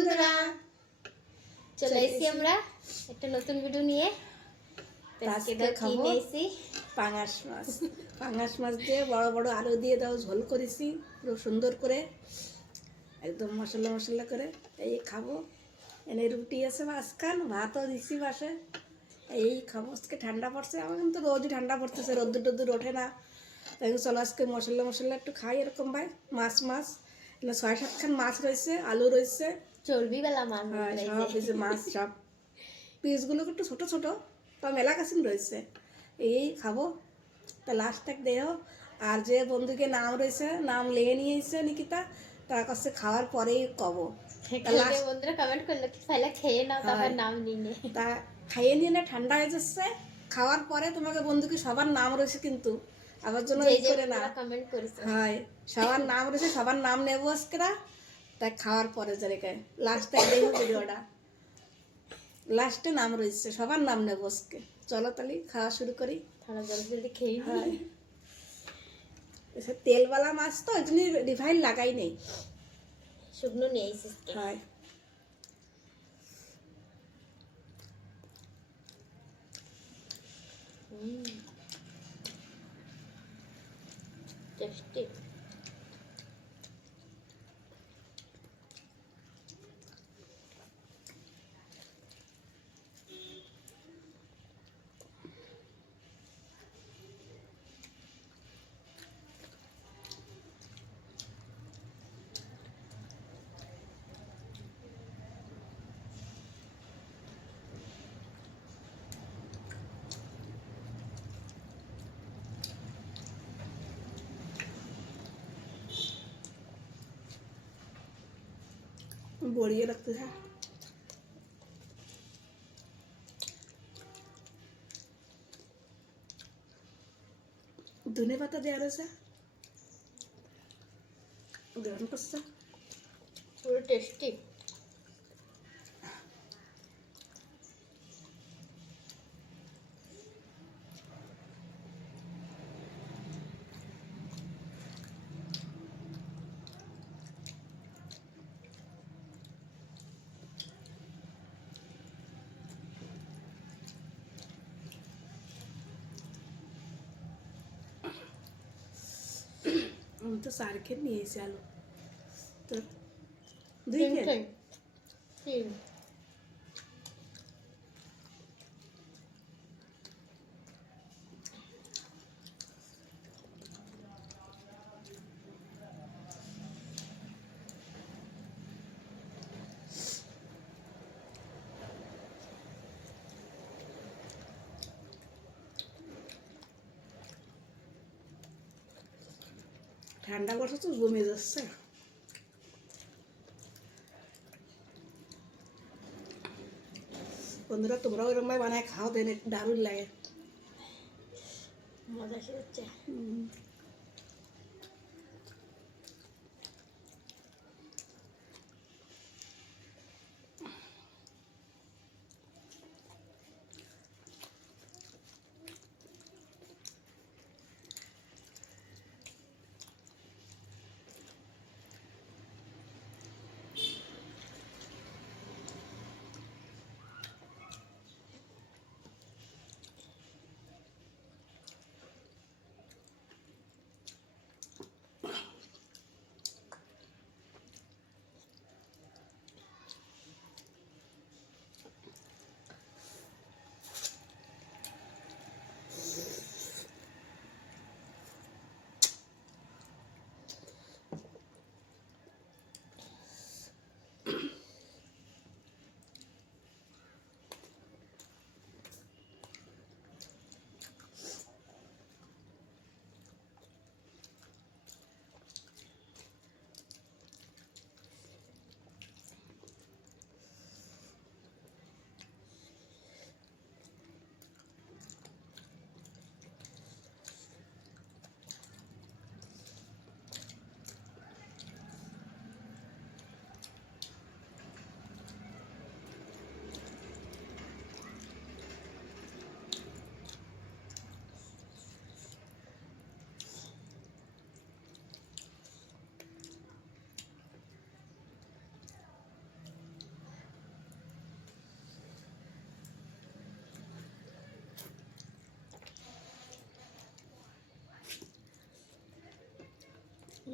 বন্ধুরা, চলে এসেছি আমরা একটা নতুন ভিডিও নিয়ে। আজকে খাবো পাঙাশ মাছ। পাঙাশ মাছ দিয়ে বড় বড় আলু দিয়ে দাও ঝোল করেছি পুরো সুন্দর করে, একদম মশলা মশলা করে। এই খাবো। এনে রুটি আছে মাঝখান, ভাতও দিছি বাসে। এই খাবো। আজকে ঠান্ডা পড়ছে, আমার কিন্তু রোজই ঠান্ডা পড়তেছে, রোদ্দুর টদ্দুর ওঠে না। তাই চলো আজকে মশলা মশলা একটু খাই এরকম ভাই। মাছ মাছ এখানে 6-7খান মাছ রয়েছে, আলু রয়েছে, চর্বিওয়ালা মাছ। হ্যাঁ সব কিছু মাছ, সব পিসগুলো একটু ছোটো ছোটো, তা মেলা কাছে রয়েছে। এই খাবো। তা লাস্টটা দেহ। আর যে বন্ধুকে নাম রয়েছে, নাম লেগে নিয়েছে নিকিতা, তার কাছে খাওয়ার পরেই কব। বন্ধুরা কমেন্ট করলো কি ফাইলা খেয়ে নাও, তারপর নাম নিয়ে তা খাইয়ে নিয়ে না, ঠান্ডা হয়ে যাচ্ছে। খাওয়ার পরে তোমাকে বন্ধুকে সবার নাম রয়েছে কিন্তু আবার জন্য করে না কমেন্ট করেছে। হয় সবার নাম রয়েছে, সবার নাম নেবো আজকে। তাই খাওয়ার পরে জায়গায় লাস্টে দেবো ভিডিওটা, লাস্টে নাম রয়েছে, সবার নাম নেবো আজকে। চলো তাহলে খাওয়া শুরু করি। জলদি খেয়ে হয় তেলওয়ালা মাছ তো ওই জন্য রিফাইন লাগাই নেই, শুকনো নিয়ে এসেছিস। হয় টেস্টি। बढ़िया लगता है। धने पाता देওয়া রয়েছে, গরম করছে, পুরো টেস্টি। আমি তো 4 খেত নিয়ে এসে আলু, তো 2 খেত। ঠান্ডা পড়ছে তো জমে যাচ্ছে। বন্ধুরা তোমরাও এরকম ভাবে বানায় খাও, দেন দারুণ লাগে, মজা হচ্ছে।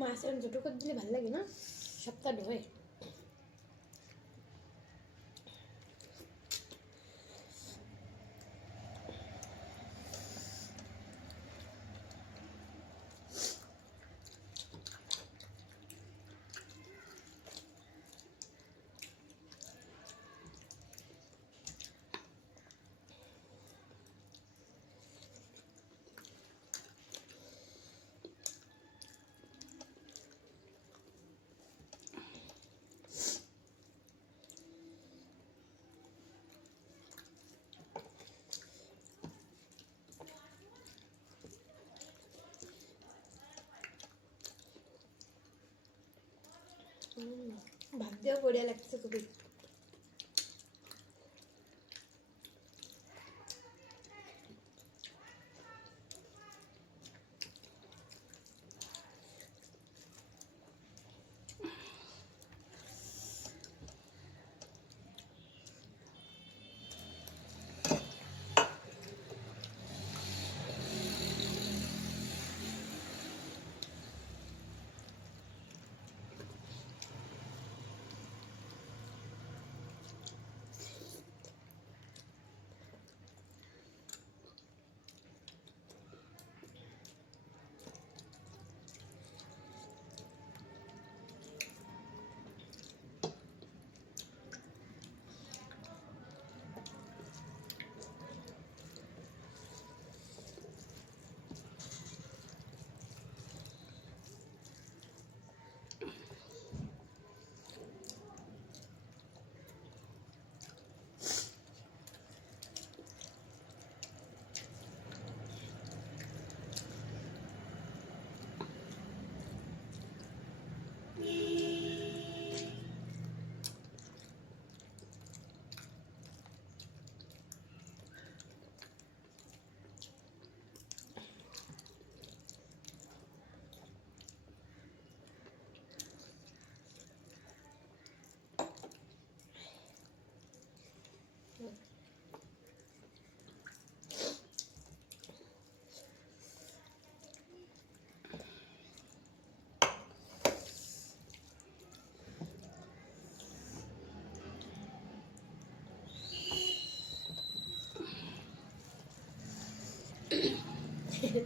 মাছ এরকম ছোটো করে দিলে ভালো লাগে না, সপ্তাহ ঢোয়ে। ভাত দিয়েও বড়িয়া লাগছে খুবই।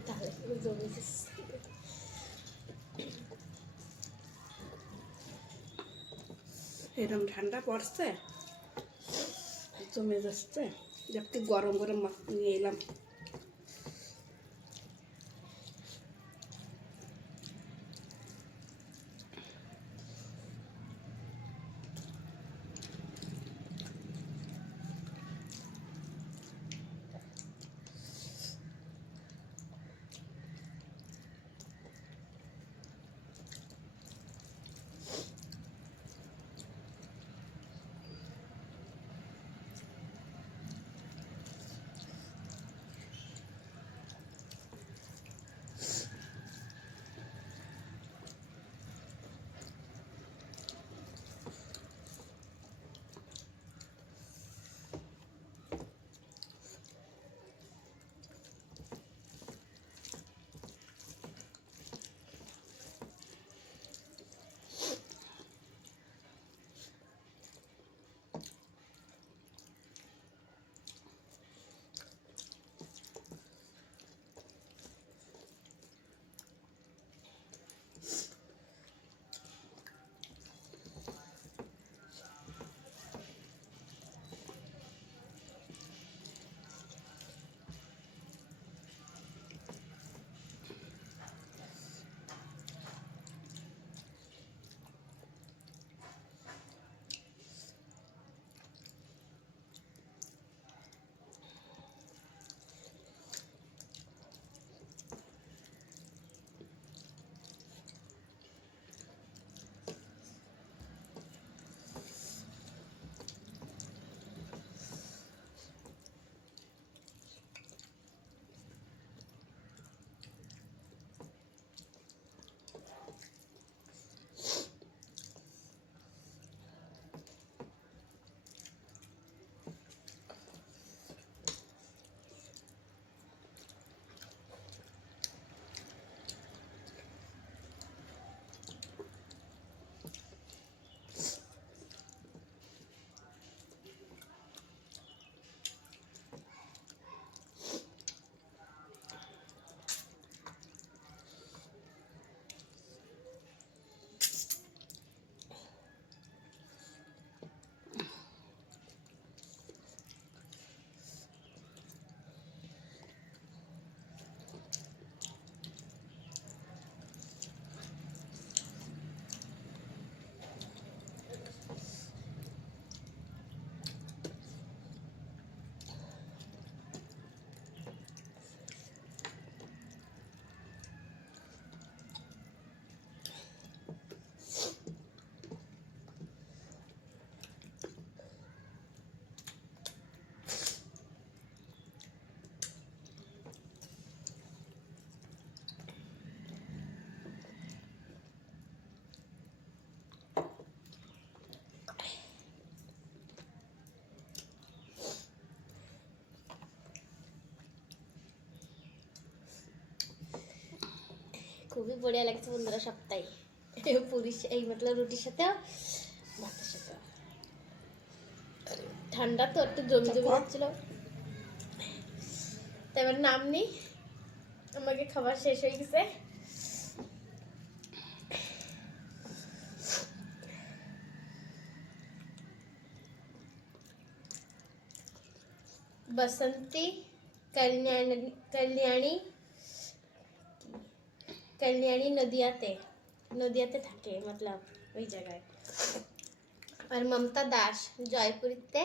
তাহলে জমে এরকম ঠান্ডা পড়ছে, জমে যাচ্ছে। একটু গরম গরম মাছ নিয়ে এলাম। খুবই বড়িয়া লাগছে বন্ধুরা সপ্তাহে পুরি এই মতলব রুটির সাথেও ভাতের সাথেও। ঠান্ডা তো একটু জমি জমি যাচ্ছিল। তো এবার নাম নি, আমাকে খাবার শেষ হয়ে গেছে। बसंती कल्याणी कल्याणी नदियाते থাকে मतलब ওই জায়গায়। আর মমতা দাস জয়পুরিতে।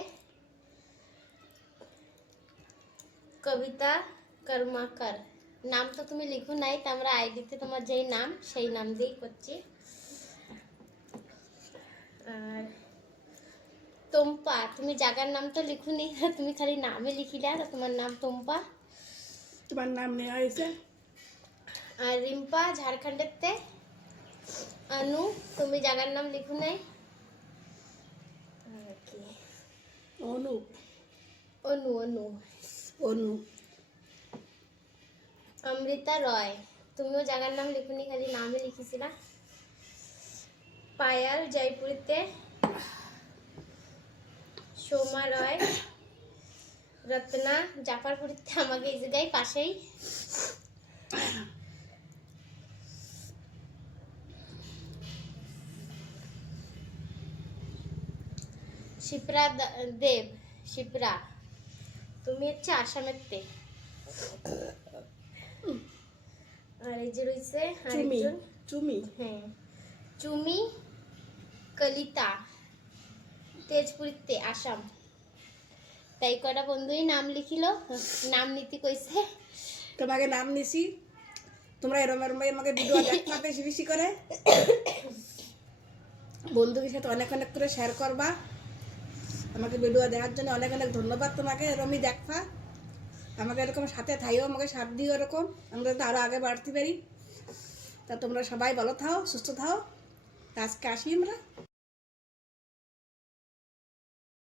কবিতা কর্মাকর নাম তো তুমি লিখো নাই, তো আমরা আইডিতে তোমার যেই নাম সেই নাম দিয়েই করছি। আর তোম্পা, তুমি জায়গার নাম তো লিখুনি, তুমি খালি নামে লিখিলে, আর তোমার নাম তোম্পা। তোমার নাম নেওয়া হয়েছে। আর রিম্পা ঝাড়খণ্ডেতে। অনু, তুমি জায়গার নাম লিখু নাই। আর কি? অনু অনু অনু অনু অমৃতা রয়, তুমিও জায়গার নাম লিখুনি, খালি নামে লিখেছিলা। পায়াল জয়পুরিতে। সোমা রয় রত্না জাফরপুরিতে, আমাকে এই জায়গায় পাশেই। শিপ্রা দেব, শিপ্রা তুমি হচ্ছে আসামেরতে। আর এই যে রয়েছে চুমি আরেকজন, চুমি হ্যাঁ চুমি কলিতা তেজপুরিতে, আসাম। তাই কটা বন্ধুই নাম লিখিল, নাম নীতি কইছে। তোমাকে নাম নিছি, তোমরা এরম এরম আমাকে ভিডিও দেখবা বেশি বেশি করে, বন্ধুদের সাথে অনেক অনেক করে শেয়ার করবা। আমাকে ভিডিও দেওয়ার জন্য অনেক অনেক ধন্যবাদ তোমাকে। এরমই দেখবা, আমাকে এরকম সাথে থাইও, আমাকে সাথ দিও এরকম, আমরা তো আরও আগে বাড়তে পারি। তা তোমরা সবাই ভালো থাও, সুস্থ থাও। আজকে আসি আমরা।